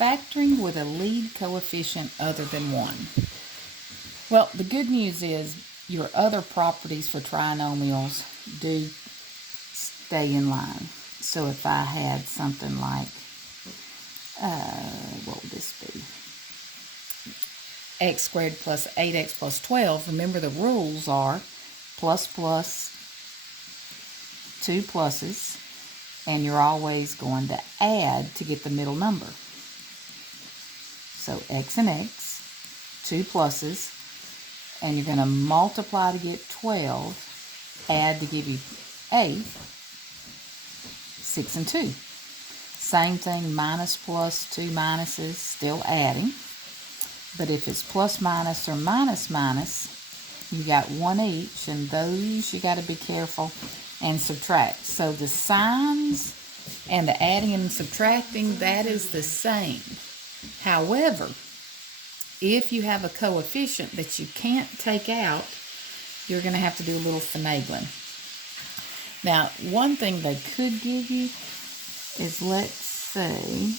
factoring with a lead coefficient other than 1. Well, the good news is your other properties for trinomials do stay in line. So if I had something like, what would this be? X squared plus 8x plus 12. Remember the rules are plus plus, two pluses, and you're always going to add to get the middle number. So x and x, two pluses, and you're going to multiply to get 12, add to give you 8, 6 and 2. Same thing, minus plus, two minuses, still adding. But if it's plus minus or minus minus, you got one each, and those you got to be careful and subtract. So the signs and the adding and subtracting, that is the same. However, if you have a coefficient that you can't take out, you're going to have to do a little finagling. Now, one thing they could give you is, let's say,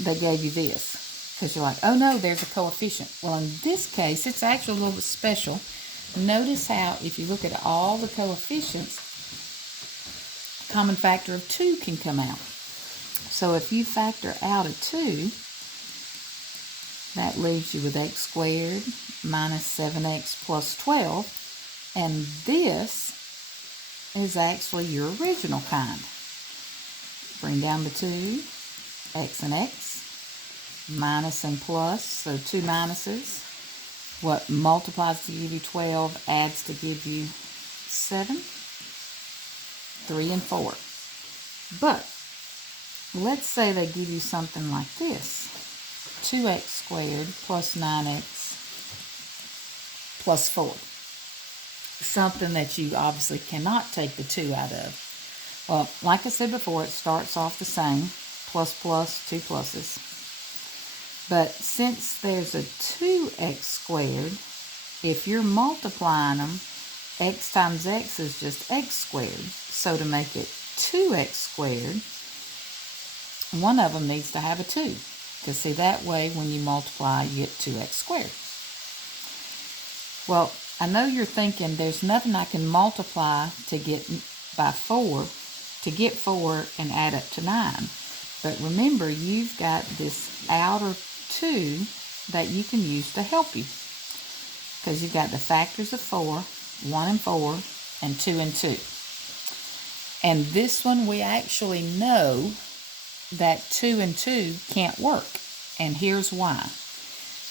they gave you this, because you're like, oh no, there's a coefficient. Well, in this case, it's actually a little bit special. Notice how, if you look at all the coefficients, a common factor of 2 can come out. So if you factor out a 2, that leaves you with x squared minus 7x plus 12, and this is actually your original kind. Bring down the 2, x and x, minus and plus, so two minuses. What multiplies to give you 12 adds to give you 7, 3 and 4. But let's say they give you something like this, 2x squared plus 9x plus 4. Something that you obviously cannot take the 2 out of. Well, like I said before, it starts off the same, plus plus, two pluses. But since there's a 2x squared, if you're multiplying them, x times x is just x squared. So to make it 2x squared, one of them needs to have a 2. Because see, that way when you multiply, you get 2x squared. Well, I know you're thinking there's nothing I can multiply to get by 4, to get 4 and add up to 9. But remember, you've got this outer 2 that you can use to help you. Because you've got the factors of 4, 1 and 4, and 2 and 2. And this one we actually know that 2 and 2 can't work. And here's why.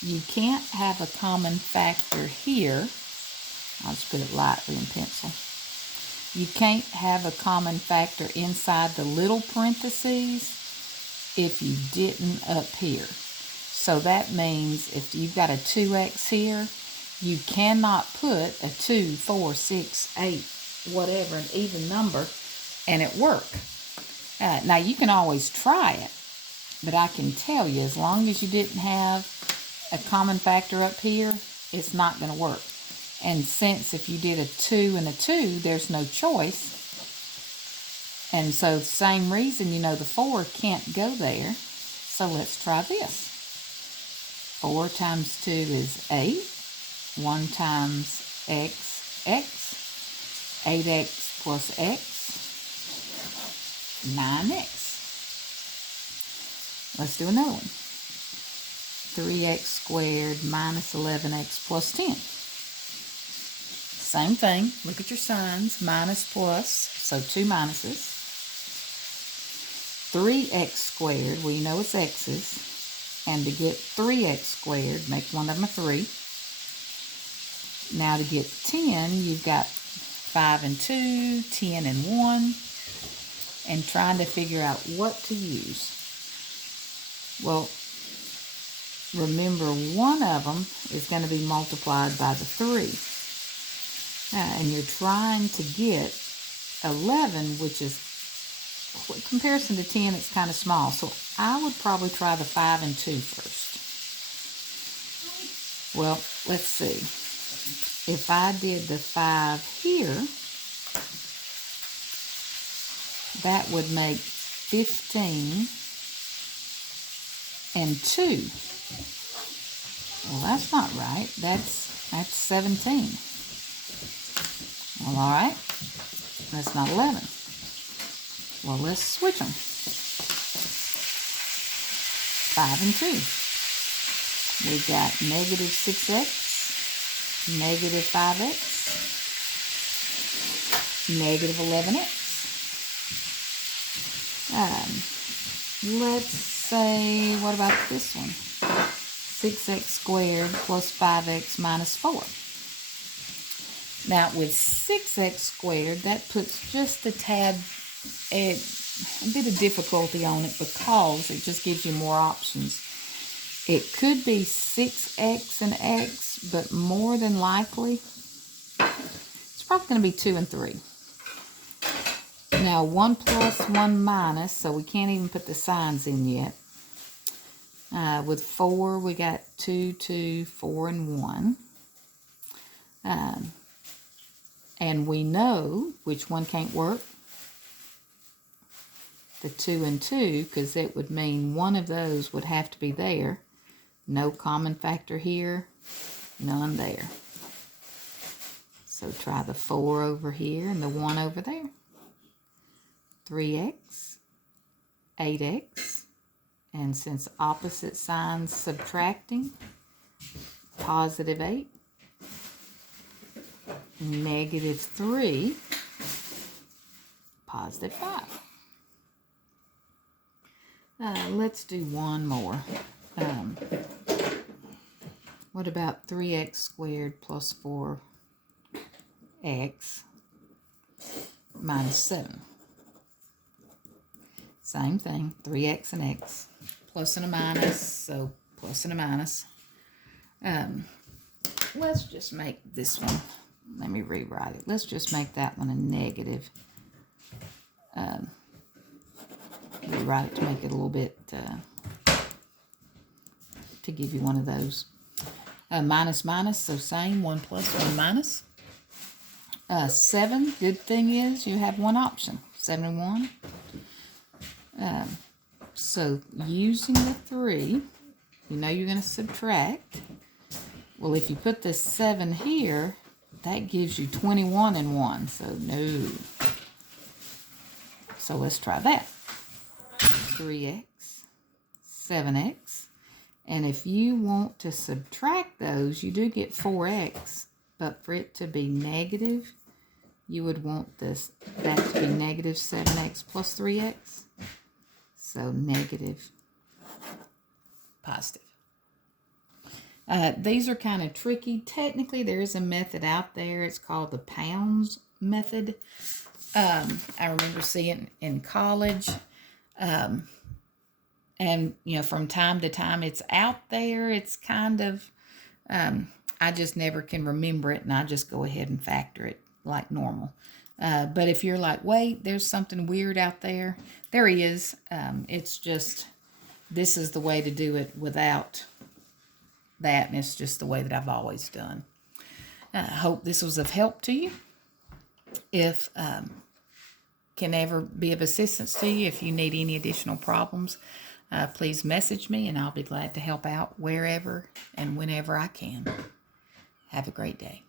You can't have a common factor here. I'll just put it lightly in pencil. You can't have a common factor inside the little parentheses if you didn't up here. So that means if you've got a 2x here, you cannot put a 2, 4, 6, 8, whatever, an even number, and it work. Now you can always try it, but I can tell you, as long as you didn't have a common factor up here, it's not going to work. And since if you did a 2 and a 2, there's no choice. And so the same reason, you know, the 4 can't go there. So let's try this. 4 times 2 is 8. 1 times x, 8x plus x, 9x. Let's do another one. 3x squared minus 11x plus 10. Same thing. Look at your signs. Minus plus, so two minuses. 3x squared, well, you know it's x's. And to get 3x squared, make one of them a 3. Now to get 10, you've got 5 and 2, 10 and 1, and trying to figure out what to use. Well, remember, one of them is going to be multiplied by the 3. And you're trying to get 11, which is, in comparison to 10, it's kind of small. So I would probably try the 5 and 2 first. Well, let's see. If I did the 5 here, that would make 15 and 2. Well, that's not right. That's 17. Well, all right. That's not 11. Well, let's switch them. 5 and 2. We've got negative 6x, negative 5x, negative 11x. Let's say, what about this one? 6x squared plus 5x minus 4. Now, with 6x squared, that puts just a bit of difficulty on it because it just gives you more options. It could be 6x and x, but more than likely, it's probably going to be 2 and 3. Now, 1 plus, 1 minus, so we can't even put the signs in yet. With 4, we got 2, 2, 4, and 1. And we know which one can't work. The 2 and 2, because it would mean one of those would have to be there. No common factor here, none there. So try the 4 over here and the 1 over there. 3x, 8x, and since opposite signs subtracting, positive 8, negative 3, positive 5. Let's do one more. What about 3x squared plus 4x minus 7? Same thing, 3x and x, plus and a minus, so plus and a minus. Let's just make this one, let me rewrite it. Let's just make that one a negative. Rewrite it to make it a little bit, to give you one of those. Minus, minus, so same, 1 plus, 1 minus. 7, good thing is you have one option, 7 and 1. So using the 3, you know you're going to subtract. Well, if you put this 7 here, that gives you 21 and 1, so no. So let's try that. 3x, 7x, and if you want to subtract those, you do get 4x, but for it to be negative, you would want that to be negative 7x plus 3x. So negative, positive. These are kind of tricky. Technically, there is a method out there. It's called the pounds method. I remember seeing it in college. And, you know, from time to time, it's out there. It's kind of, I just never can remember it, and I just go ahead and factor it like normal. But if you're like, wait, there's something weird out there, there is. It's just, this is the way to do it without that, and it's just the way that I've always done. I hope this was of help to you. If can ever be of assistance to you, if you need any additional problems, please message me, and I'll be glad to help out wherever and whenever I can. Have a great day.